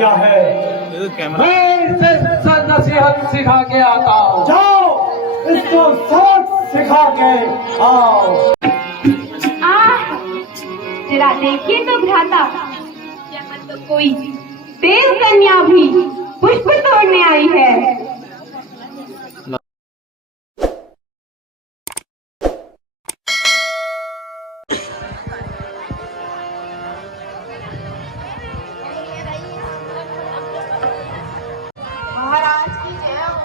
किया है। मैं इसे नसीहत सिखा के आता हूँ। जाओ इसको सबक सिखा के आओ। जरा देखिए तो भ्राता, यहाँ तो कोई देव कन्या भी पुष्प तोड़ने आई है। महाराज की जय हो।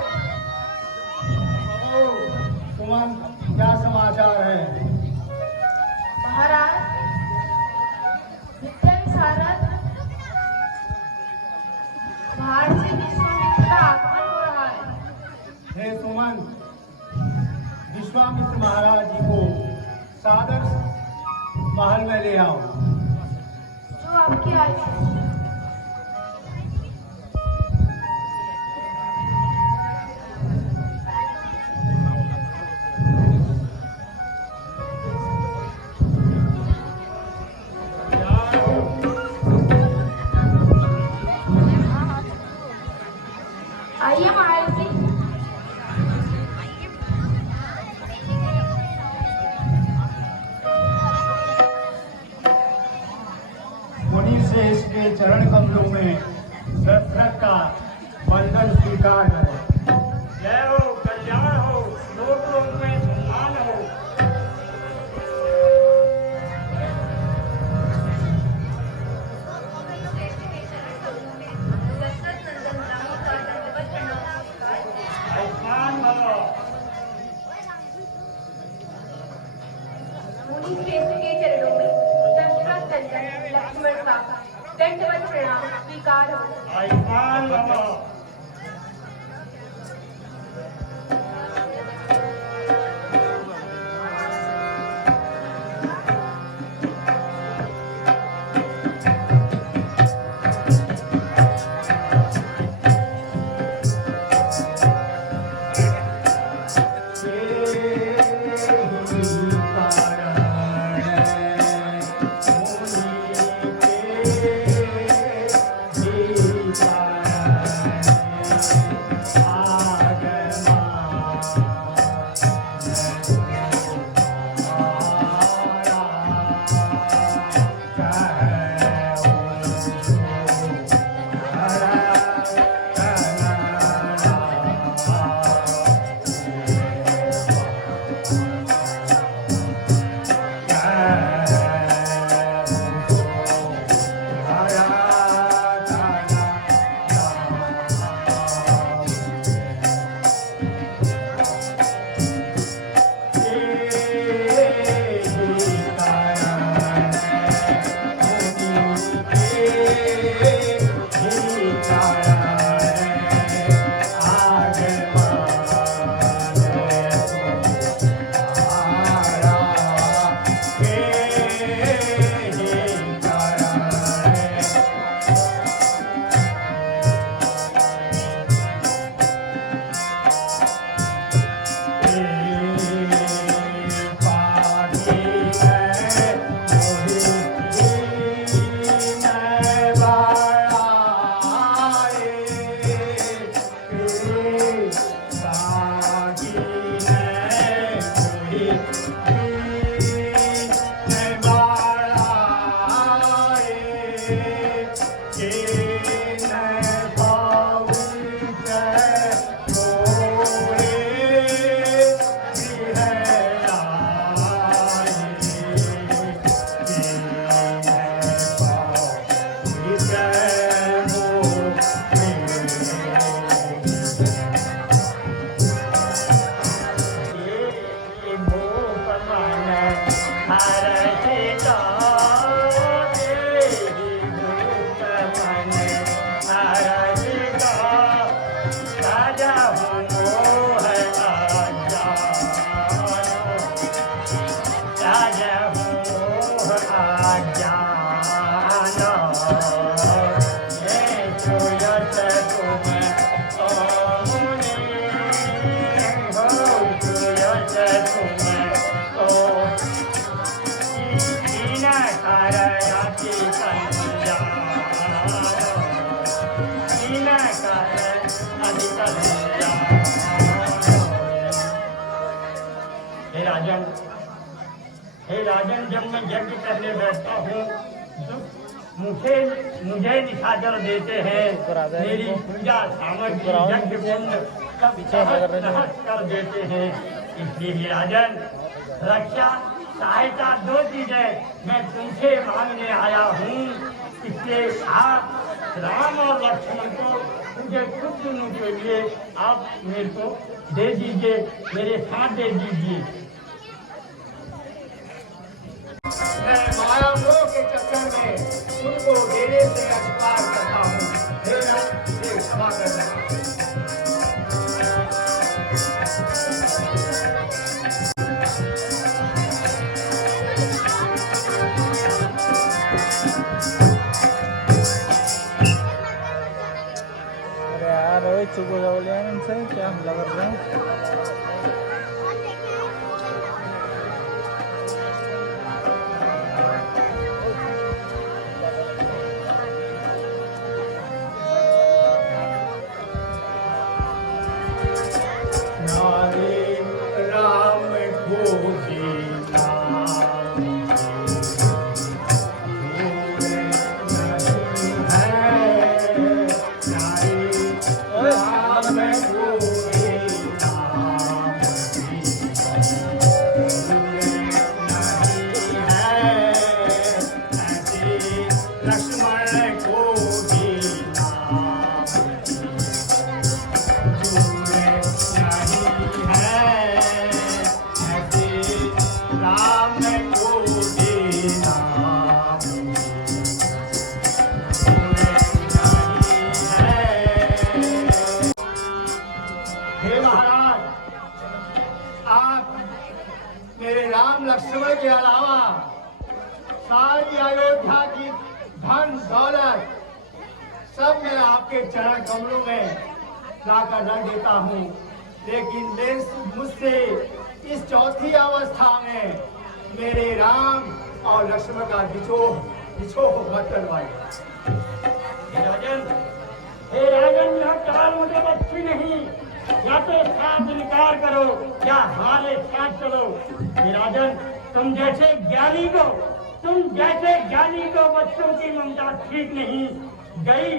सुमन, क्या समाचार है? महाराज, विद्या विशारद बाहर से विश्वामित्र का आगमन हो रहा है। हे सुमन, विश्वामित्र महाराज जी को सादर महल में ले आओ। जो आपकी आज्ञा। आइए महाराज जी। मुनि से इसके चरण कमलों में दशरथ का बंधन स्वीकार करें। जय हो, कल्याण हो, लोक लोक में सम्मान हो। आयुष्मान भव। मुनि श्रेष्ठ के चरणों में दशरथ नंदन लक्ष्मण का दंडवत प्रणाम स्वीकार हो। आयुष्मान भव। मुनि के हे राजन, जब मैं यज्ञ करने बैठता हूँ तो मुझे निशाचर देते हैं, मेरी पूजा सामग्री यज्ञ कुंड सब नष्ट कर देते हैं। इसलिए हे राजन, रक्षा सहायता दो चीजें मैं तुमसे मांगने आया हूँ। इसलिए आप राम और लक्ष्मण को मुझे कुछ दिनों के लिए आप मेरे को दे दीजिए, मेरे साथ दे दीजिए। मैं माया मोह के चक्कर में उनको देने से अस्वीकार करता हूँ। हे राम, मुझे क्षमा करना। अरे यार रोहित, चुप हो जाओ यार, इनसे क्या हमला कर रहे हैं। लक्ष्मण के अलावा सारी अयोध्या की धन दौलत सब मैं आपके चरण कमलों में लाकर रख देता हूँ, लेकिन मुझसे इस चौथी अवस्था में मेरे राम और लक्ष्मण का बिछोह मत करवाए। हे राजन, यह चाल मुझे अच्छी नहीं, या तो साथ इनकार करो या हमारे साथ चलो। हे राजन, तुम जैसे ज्ञानी को बच्चों की ममता ठीक नहीं, गई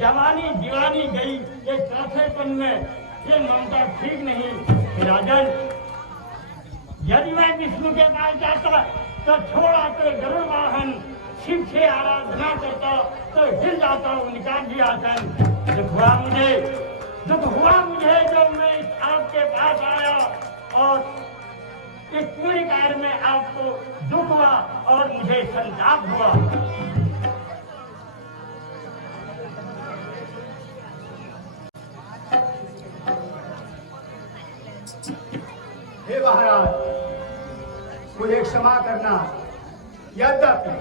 जवानी दीवानी गई, ये चौथेपन में ये ममता ठीक नहीं। हे राजन, यदि मैं विष्णु के पास जाता तो छोड़ा तो गरुड़ वाहन, शिव से आराधना करता तो हिल जाता उनका भी आसन। दुख हुआ मुझे जब मैं आपके पास आया और इस पूरे कार्य में आपको दुख हुआ और मुझे संताप हुआ। हे महाराज, मुझे क्षमा करना। यद्यपि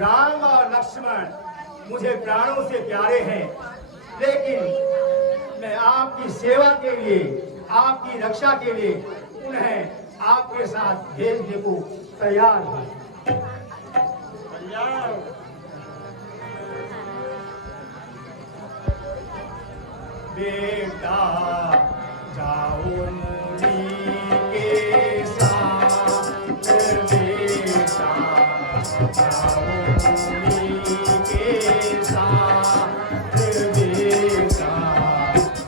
राम और लक्ष्मण मुझे प्राणों से प्यारे हैं, लेकिन मैं आपकी सेवा के लिए, आपकी रक्षा के लिए उन्हें आपके साथ भेजने को तैयार हूँ। बेटा जाओ मुनि के साथ, बेटा जाओ मुनि के साथ, बेटा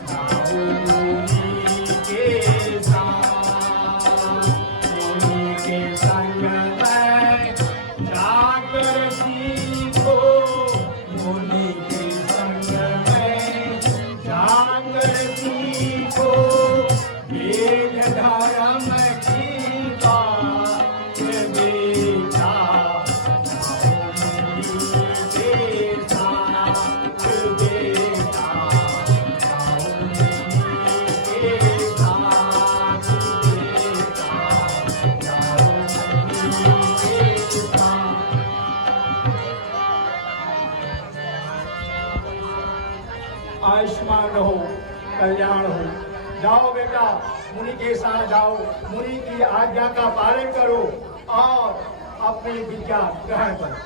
जाओ मुनि के साथ, मुनि के संग में जाकर सीखो, मुनि के संग में जाकर सीखो, वेद धर्म की बात। बेटा जाओ मुनि के साथ, बेटा जाओ मुनि के साथ, बेटा जाओ मुनि के साथ। आयुष्मान रहो, कल्याण हो। जाओ बेटा, मुनि के साथ जाओ, मुनि की आज्ञा का पालन करो और अपनी विद्या ग्रहण करो।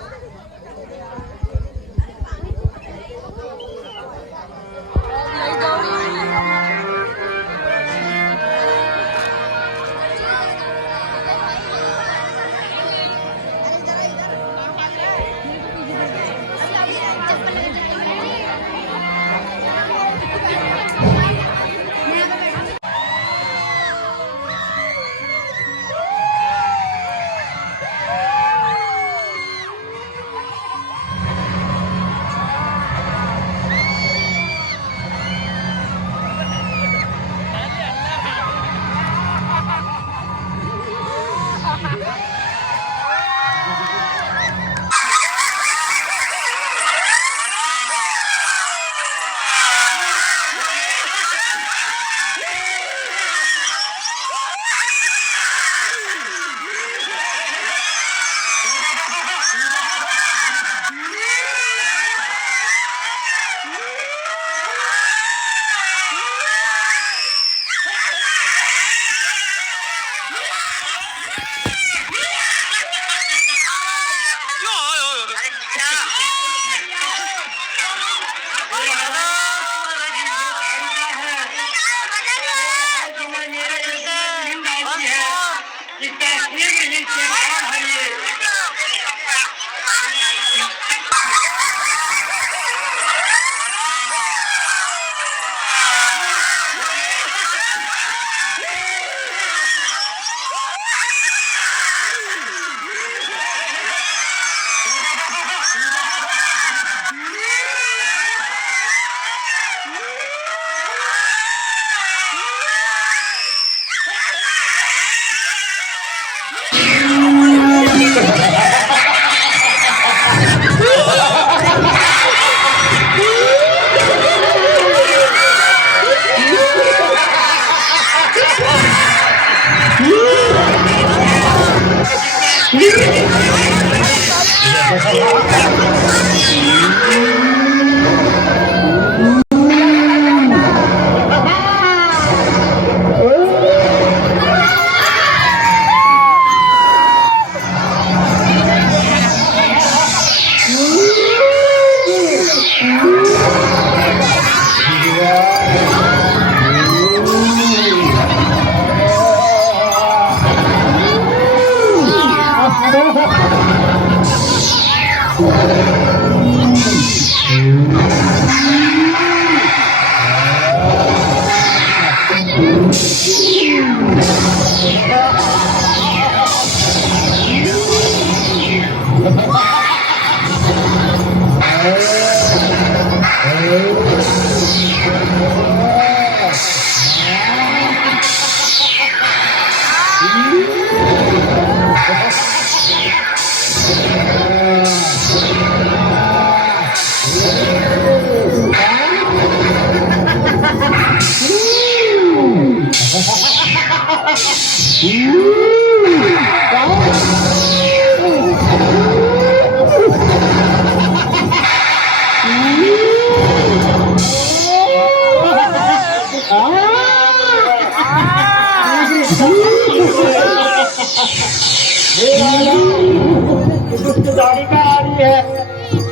द्वारिका आ रही है,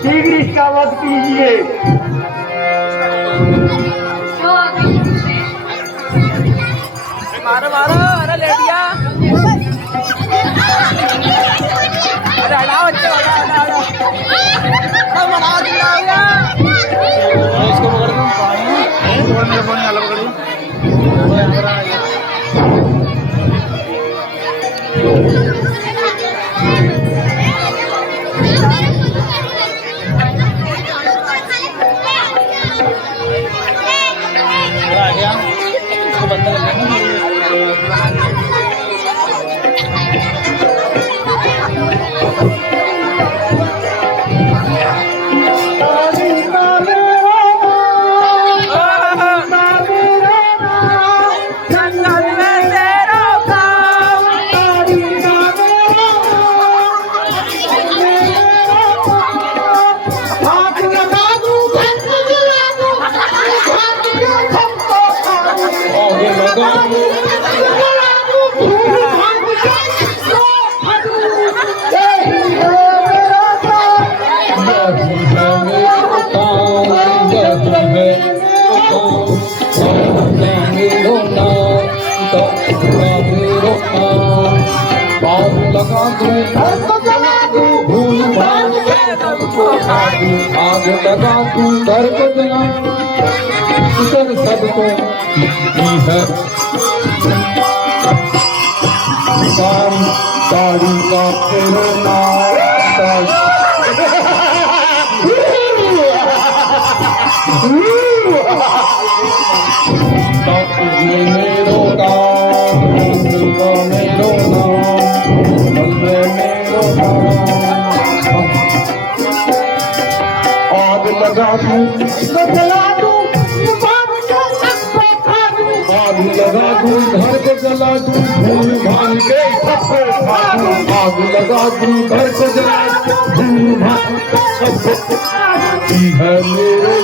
शीघ्र इसका वध कीजिए। मारो मारो, अरे लेटिया, अरे हटाओ बच्चे, हटाओ हटाओ हटाओ, बनाओ चिल्ला हो गया। इसको पकड़ दो, पकड़ मेरे फोन वाला पकड़िए। आ गया, इसको बंद कर लेना। आग लगा तू घर को जला, इधर सबको है साड़ी का प्रेरणा आग लगा दूं जला दूं, आग लगा दूं घर को जला दूं, भूल भाल के सबको खा दूं। आग लगा दूं घर को जला दूं, भूल भाल के सबको है मेरे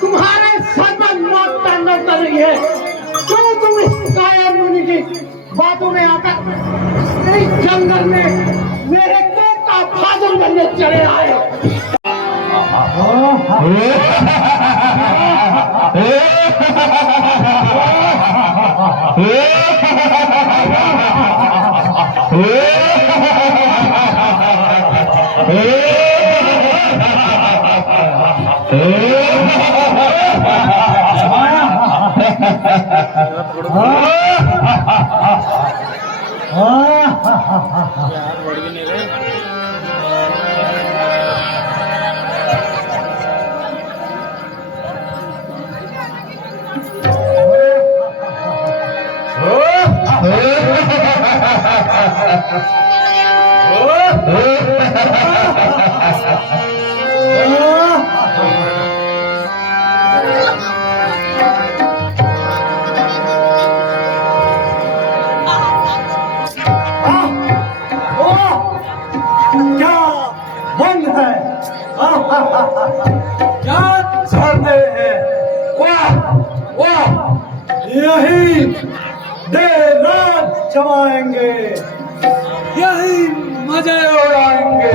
तुम्हारे सर पर मौत तांडव कर रही है। क्यों तुम इस कायर मुनि की बातों में आकर इस जंगल में मेरे पेट का भाजन बनने चले आए हो? क्या बंद है, क्या झरने हैं, वाह वाह, यही देर रात जमाएंगे, यही मजे उड़ाएंगे।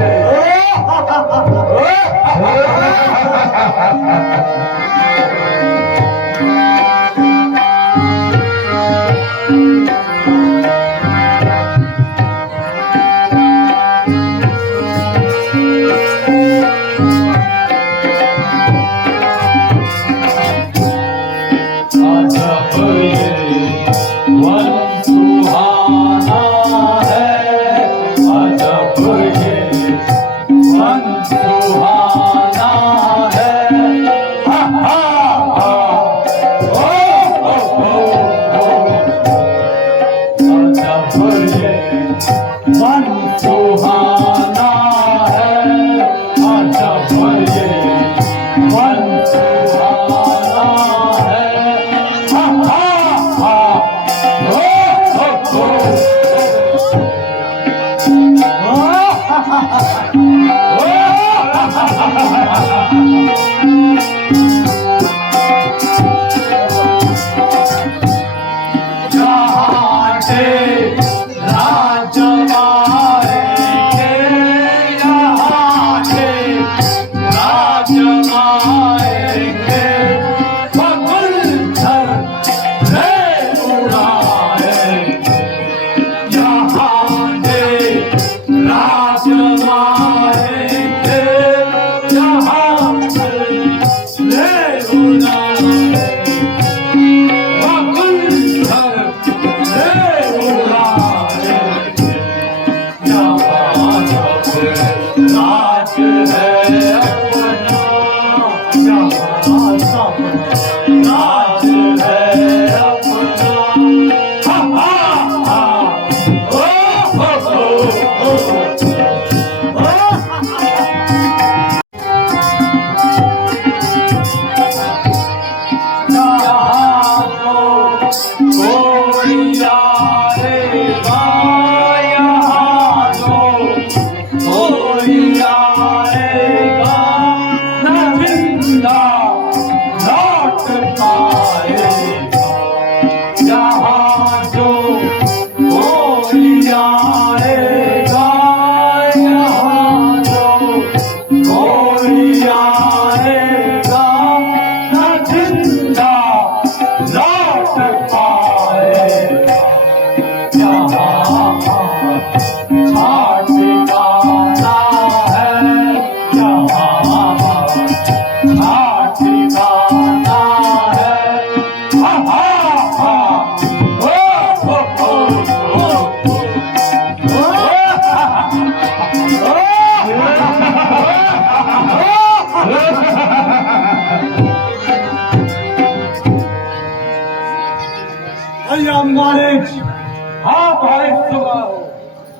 हाँ भाई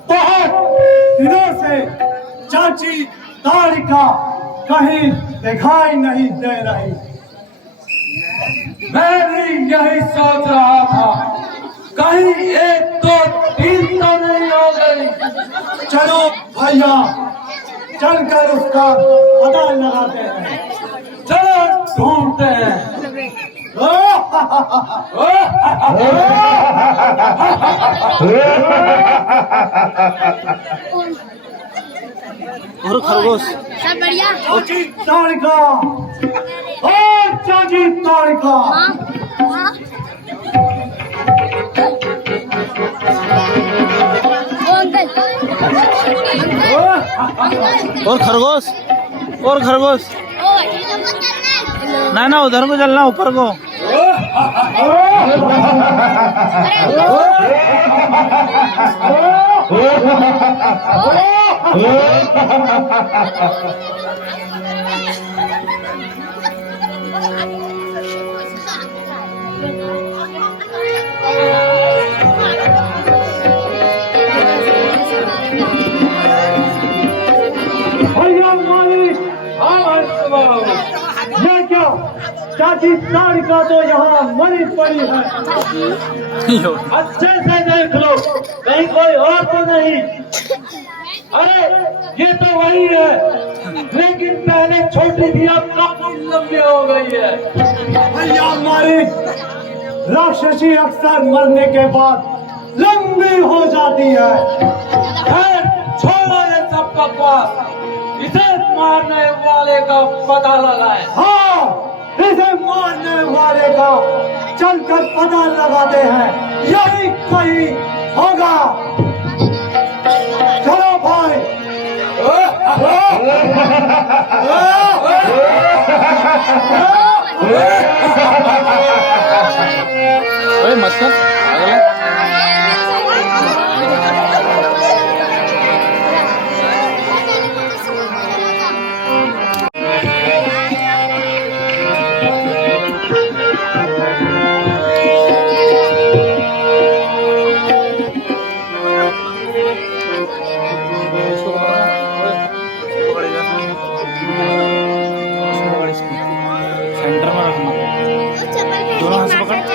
बहुत दिनों से चाची तारिका कहीं दिखाई नहीं दे रही। मैं भी यही सोच रहा था कहीं एक दो दिन तो नहीं हो गई। चलो भैया चलकर उसका पता लगाते हैं। चलो ढूंढते हैं। और खरगोश सब बढ़िया। चाची तारिका, ओ चाची तारिका, हाँ हाँ। ओ अंकल अंकल और खरगोश ओ ना ना उधर को चलना, ऊपर को। अरे भैया मालिक, हाँ सुनाओ। ये क्या चाची तारिका तो यहाँ मरी पड़ी है। अच्छे से देख लो, कहीं कोई और तो नहीं। अरे ये तो वही है, लेकिन पहले छोटी थी, अब काफी लंबी हो गई है। भैया मालिक, राक्षसी अक्सर मरने के बाद लंबी हो जाती है। खैर छोड़ो ये सब बकवास, इसे मारने वाले का पता लगाए। हाँ, इसे मारने वाले का चलकर पता लगाते हैं, यही कहीं होगा। चलो भाई। ओए मत कर सेंटर में रखना, दोनों हाथ से पकड़।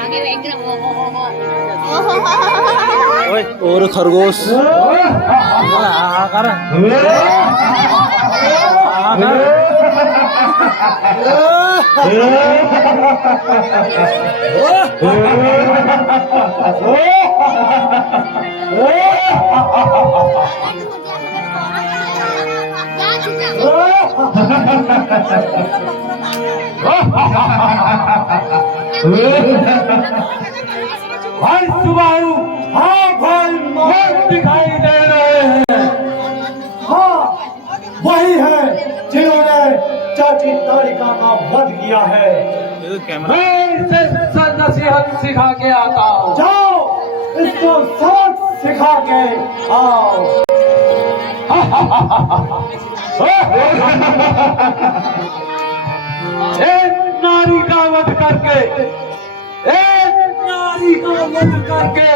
आगे बैठ रहा ओए और खरगोश भाई सुबाहु, हाँ भाई मौत दिखाई दे रहे हैं। हाँ वही है जिन्होंने चाची तारिका का वध किया है। मैं इसे नसीहत सिखा के आता हूँ। जाओ इसको सबक सिखा के आओ। एक नारी का वध करके, एक नारी का वध करके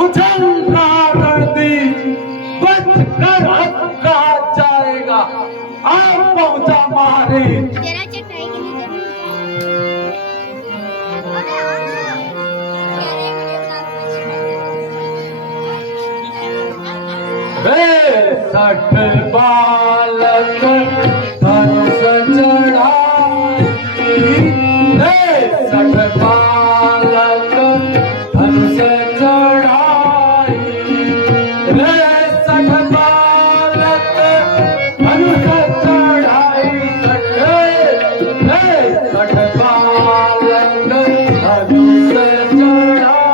उछल रहा रणदीप बच कर हक कहा जाएगा। आप पहुंचा मारे। जरा चटाई के नीचे सठ बालक धनुष चढ़ाई, सठ बालक धनुष चढ़ाई, सठ बालक धनुष चढ़ाई, सठ बालक धनुष चढ़ाई।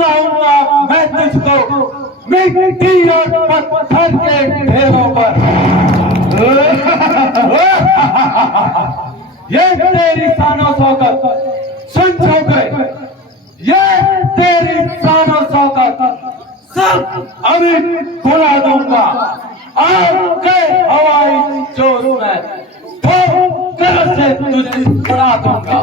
बुलाऊंगा मैं तुझको मिट्टी और पत्थर के ढेरों पर। ये तेरी शानो शौकत सुन छोकरे, ये तेरी शानो शौकत सब अभी बुला दूंगा आपके हवाई जोश में, तो कर से तुझे बुला दूंगा।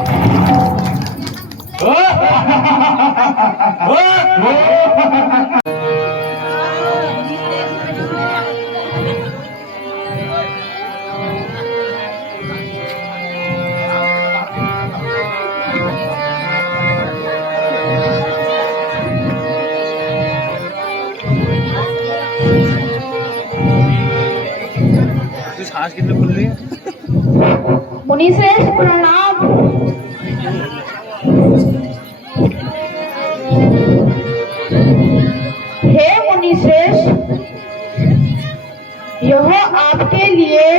सांस कितने खुल रही है? मुनिश्रेष्ठ प्रणाम। हे मुनिश्रेष्ठ, यह आपके लिए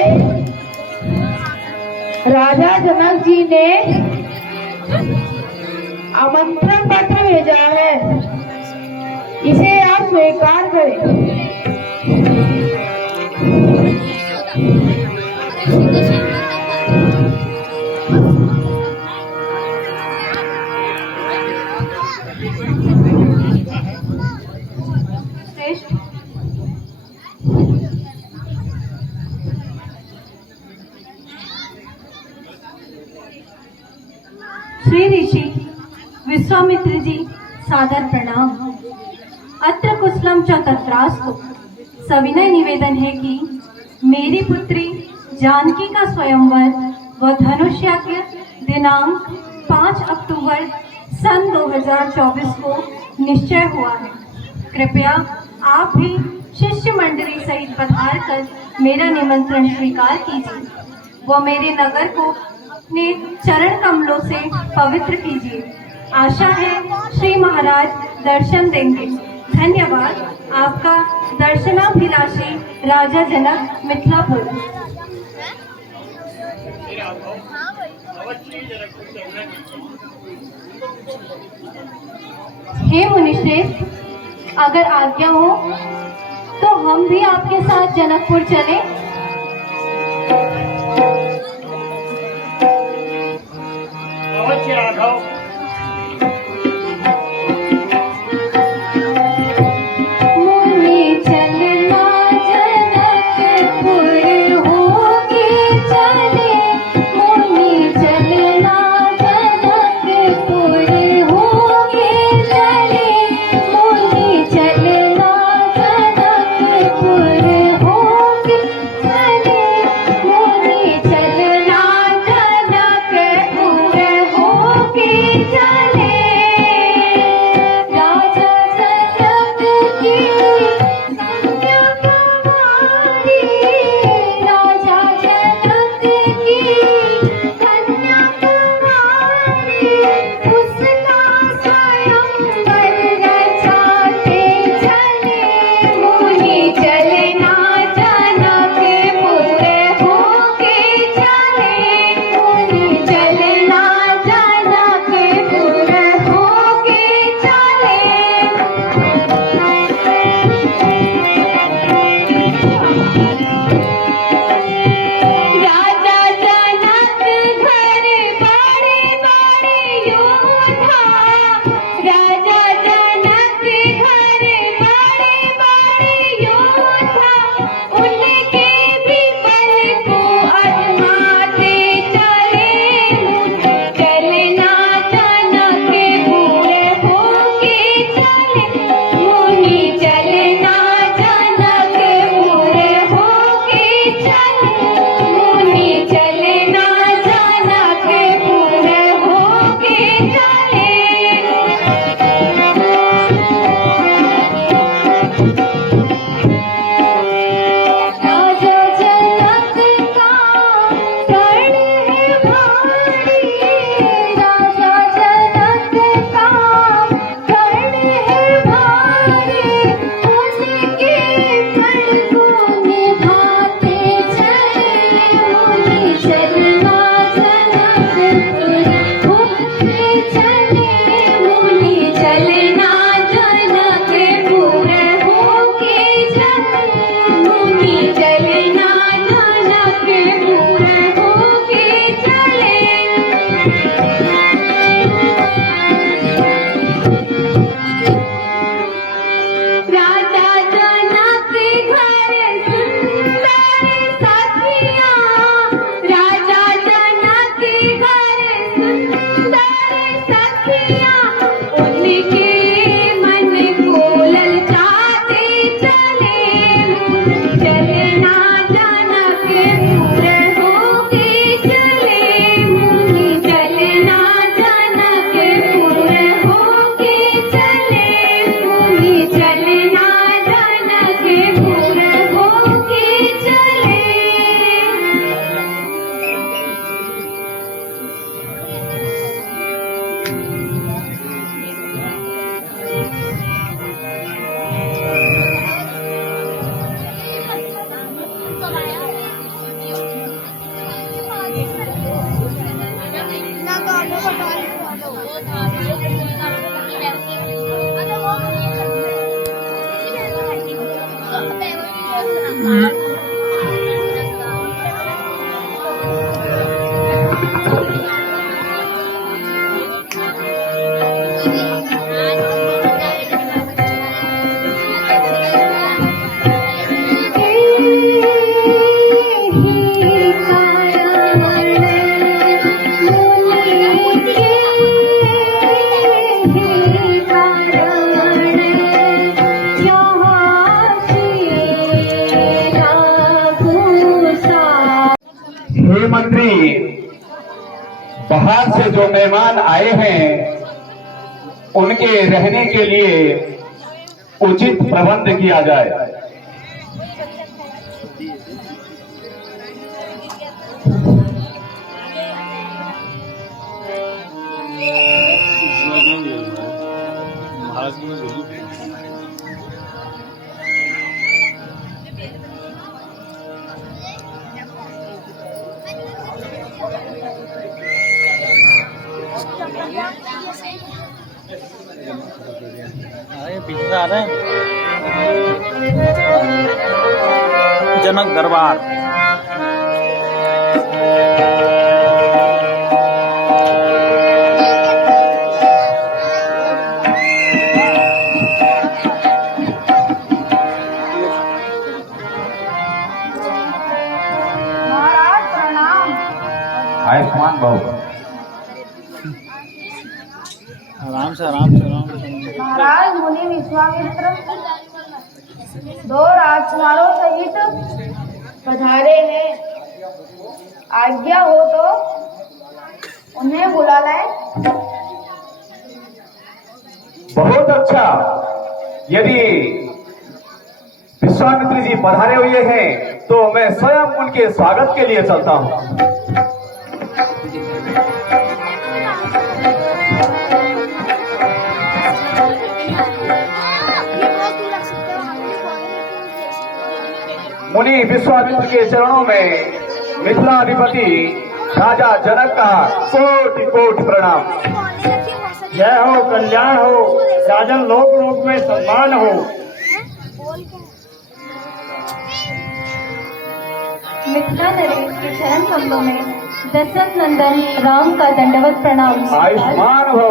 राजा जनक जी ने आमंत्रण पत्र भेजा है, इसे आप स्वीकार करें। श्री ऋषि विश्वामित्र जी सादर प्रणाम। अत्र कुशलम च तत्रास्तु। सविनय निवेदन है कि मेरी पुत्री जानकी का स्वयंवर व धनुष यज्ञ दिनांक 5 अक्टूबर सन 2024 को निश्चय हुआ है। कृपया आप भी शिष्य मंडली सहित पधार कर मेरा निमंत्रण स्वीकार कीजिए व मेरे नगर को अपने चरण कमलों से पवित्र कीजिए। आशा है श्री महाराज दर्शन देंगे। धन्यवाद। आपका दर्शनाभिलाषी राजा जनक मिथिलापुर। हे मुनिश्रेष्ठ, अगर आज्ञा हो तो हम भी आपके साथ जनकपुर चलें। अवश्य राघव। मंत्री बाहर से जो मेहमान आए हैं उनके रहने के लिए उचित प्रबंध किया जाए। पीछे आ रहे हैं जनक दरबार। महाराज प्रणाम। आयुष्मान बाबू आराम से आराम से आराम से। महाराज मुनि विश्वामित्र 2 राजकुमारों सहित पधारे हैं। आज्ञा हो तो उन्हें बुला लाए। बहुत अच्छा। यदि विश्वामित्र जी पधारे हुए हैं तो मैं स्वयं उनके स्वागत के लिए चलता हूं। मुनि विश्वामित्र के चरणों में मिथिलाधिपति राजा जनक का कोटि कोटि प्रणाम। जय हो, कल्याण हो, राजन लोक लोक में सम्मान हो। मिथिला नरेश के चरण कमलों में दशरथ नंदन राम का दंडवत प्रणाम। आयुष्मान हो।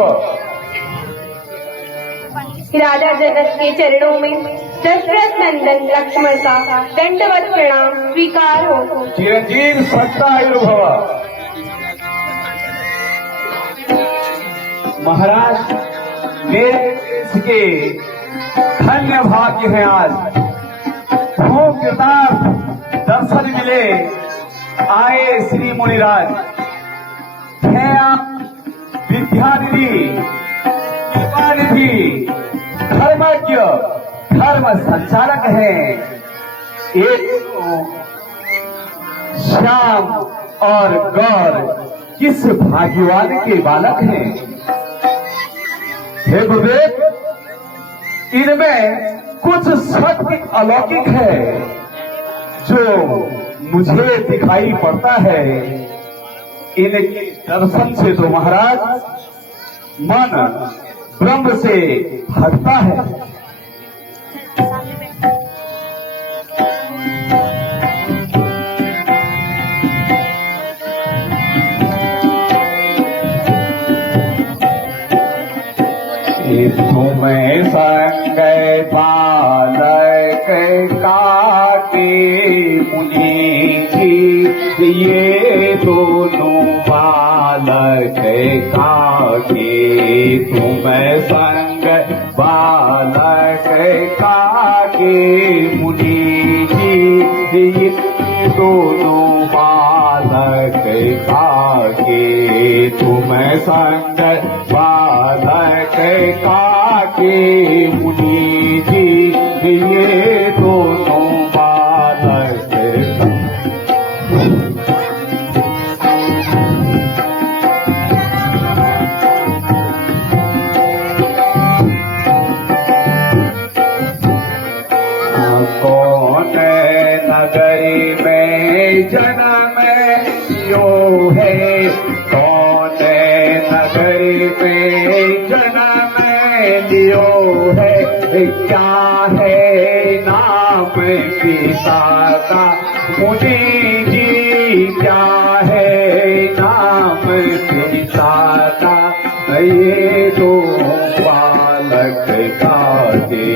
राजा जनक के चरणों में दशरथ नंदन लक्ष्मण का दंडवत प्रणाम स्वीकार हो। चिरंजीव सत्तायुर्भव। महाराज मेरे देश के धन्य भाग्य है आज खूब कृतार्थ दर्शन मिले आए श्री मुनिराज हैं आप विद्यानिधि कृपानिधि धर्मज्ञ धर्म संचालक हैं। एक श्याम और गौर किस भाग्यवान के बालक हैं। हे गुरुदेव इनमें कुछ शक्ति अलौकिक है जो मुझे दिखाई पड़ता है। इनके दर्शन से तो महाराज मन ब्रह्म से हटता है। तुम्हें संग बालक काटे मुनि की ये दोनों बालक काटे। तुम्हें संग बालक काटे मुनि की ये दोनों बालक काटे। तुम्हें संग बालक काके मुनि जी ये दोनों बालक। कौन नगरी में जन्म यो है, कौन नगरी में जन्म लियो है, क्या है नाम पिता का मुनि जी, क्या है नाम पिता का। ये दो बालक का दे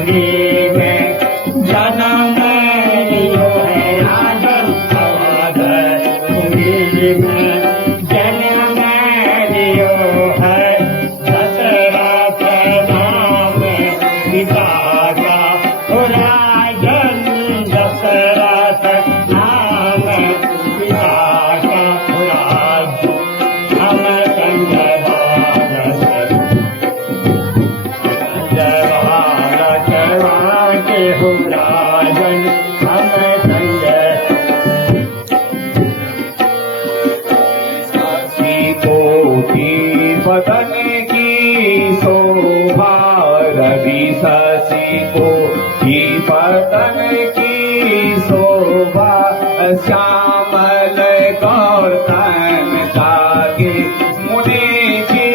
पुरी में जन्म लियो है राजन अवधपुरी में जन्म लियो है दशरथ नाम पिता का राजन दशरथ नाम पिता का राज हम संजय के हो राजन हम संजय कोटि बदन की शोभा रवि शशि कोटि बदन की शोभा श्यामल गौर तन जागे मुनि जी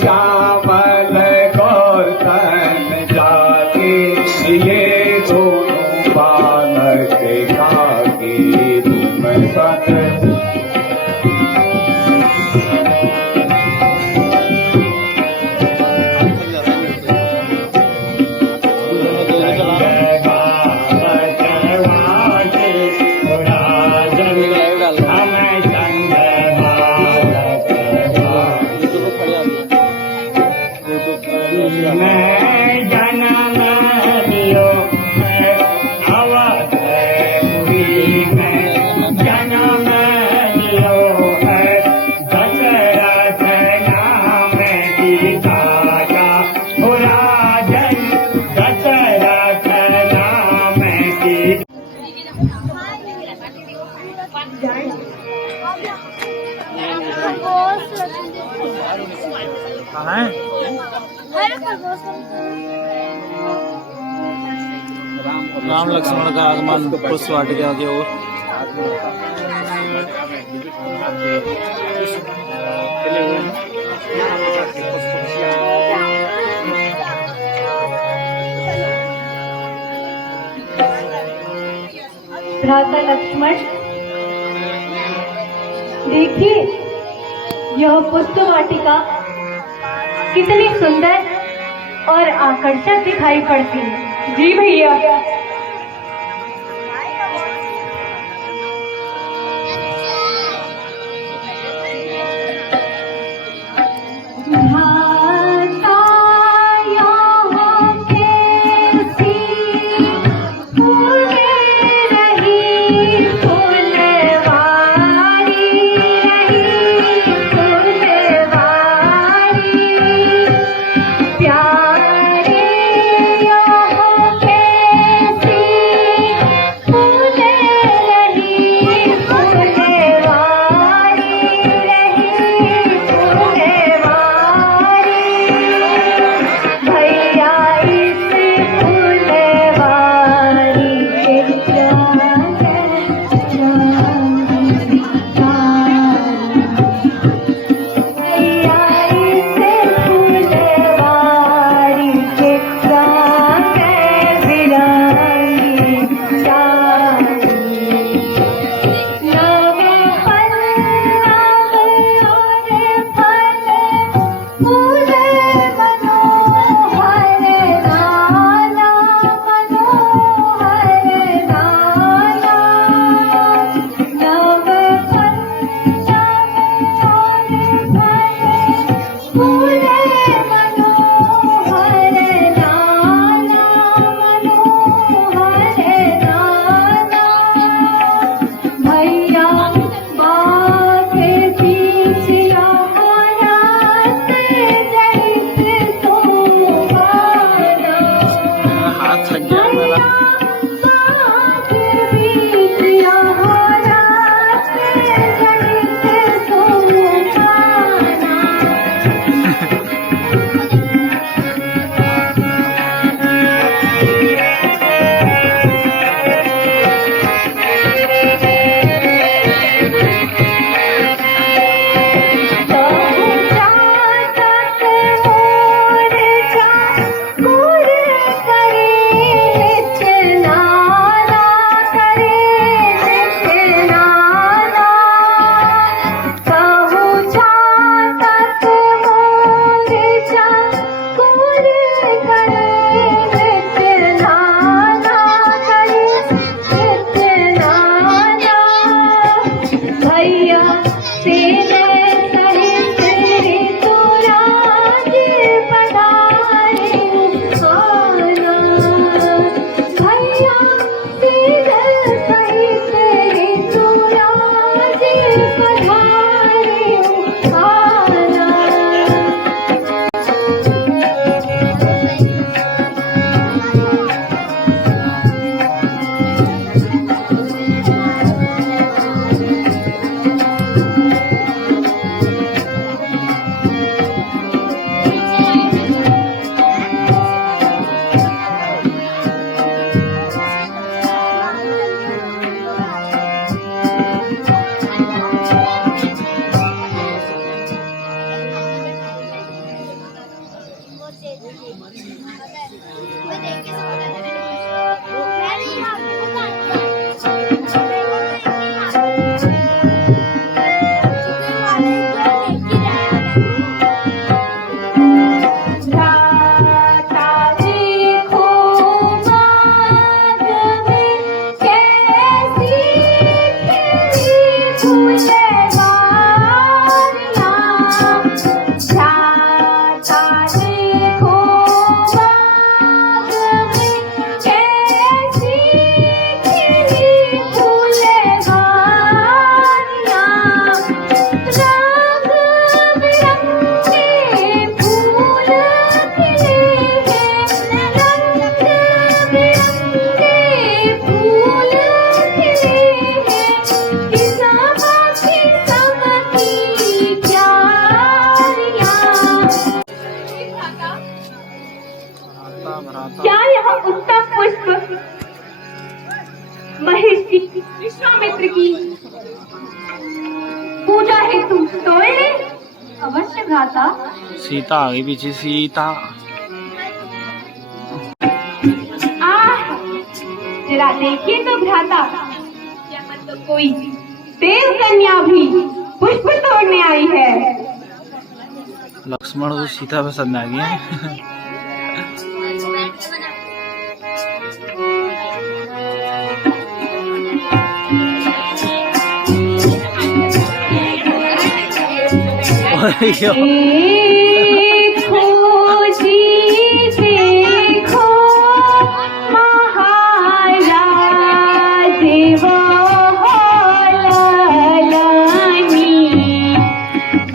श्यामल गौर तन जागे ये दोनों बालक कागे तुम सत राम लक्ष्मण का आगमन पुष्प वाटिका की ओर। भ्राता लक्ष्मण, देखिए यह पुष्प वाटिका कितनी सुंदर और आकर्षक दिखाई पड़ती है। जी भैया। प्यारे यहाँ कैसी यह उत्तम पुष्प महर्षि विश्वामित्र की पूजा हेतु तोड़ ले। अवश्य भ्राता। सीता आगे पीछे सीता। जरा देखिए तो भ्राता, यहाँ तो कोई देव कन्या भी पुष्प तोड़ने आई है। लक्ष्मण को सीता पसंद आ गई। देखो जी देखो महाराज वो लानी,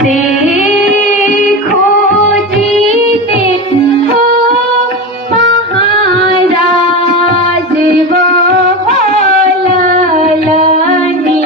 देखो जी देखो महाराज वो लानी।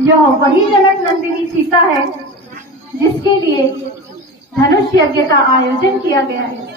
यह वही जनक नंदिनी सीता है जिसके लिए धनुष यज्ञ का आयोजन किया गया है।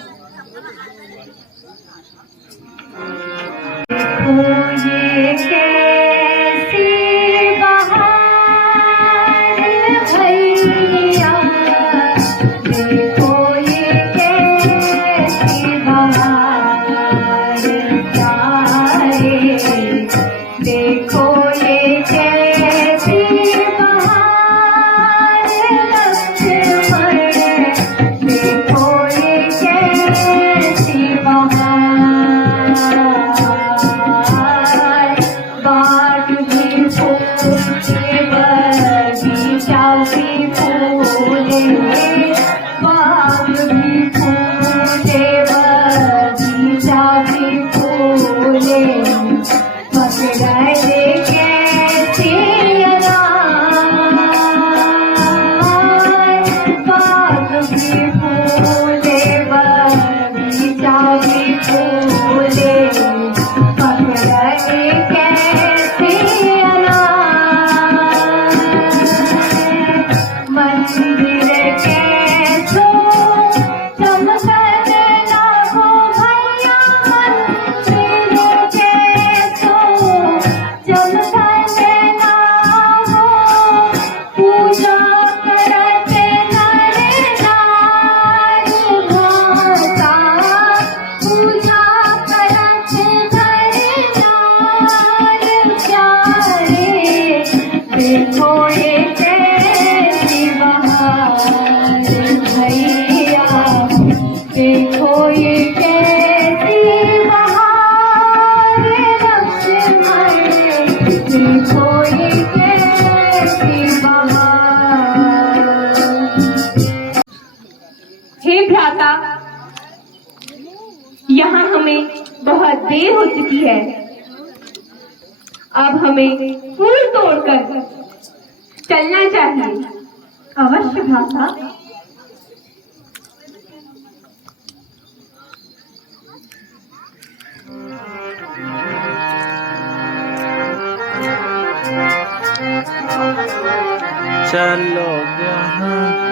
यहाँ हमें बहुत देर हो चुकी है, अब हमें फूल तोड़कर चलना चाहिए। अवश्य भ्राता। चलो यहाँ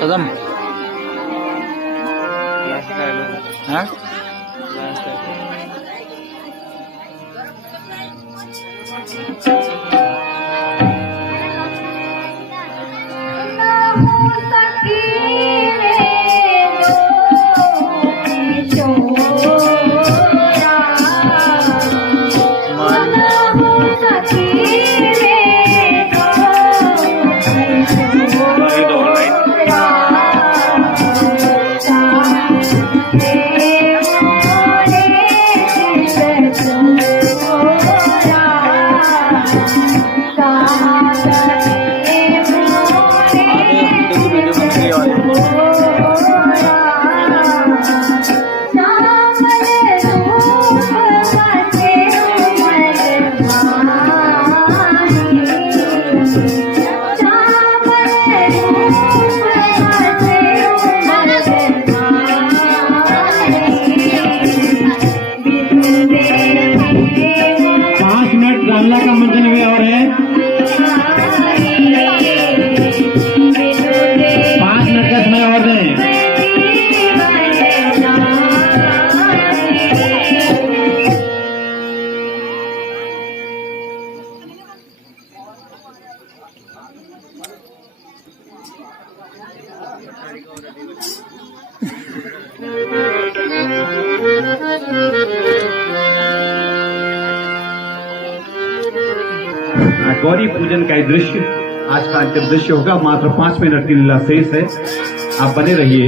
कदम हाँ गौरी पूजन का ये दृश्य आज का अंतिम दृश्य होगा। मात्र 5 मिनट की लीला शेष है, आप बने रहिए।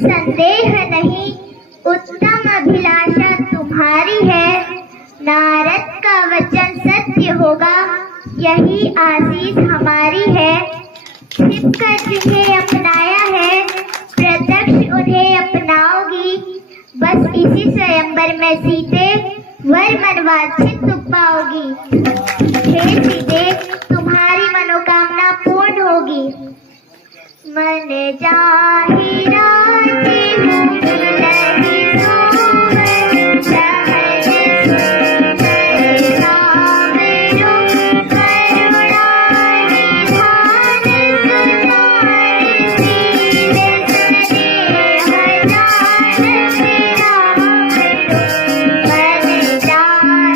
संदेह नहीं, उत्तम अभिलाषा तुम्हारी है। नारद का वचन सत्य होगा, यही आशीष हमारी है। छिपकर जिन्हें अपनाया है, प्रत्यक्ष उन्हें अपनाओगी। बस इसी स्वयंवर में सीते वर मनवांछित तुम पाओगी। हे सीते, तुम्हारी मनोकामना पूर्ण होगी। मन चाही राजी हूँ नहीं सोवन, सहज सुंदर सावरो करुणा निधान सुधारि सीले स्नेह जान विरामरो। मन चाही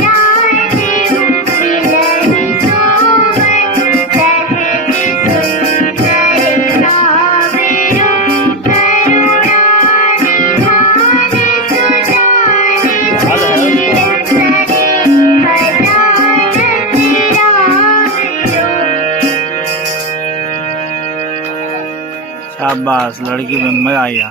राजी हूँ नहीं सोवन, सहज सुंदर शाबाश, लड़की में मजा आया।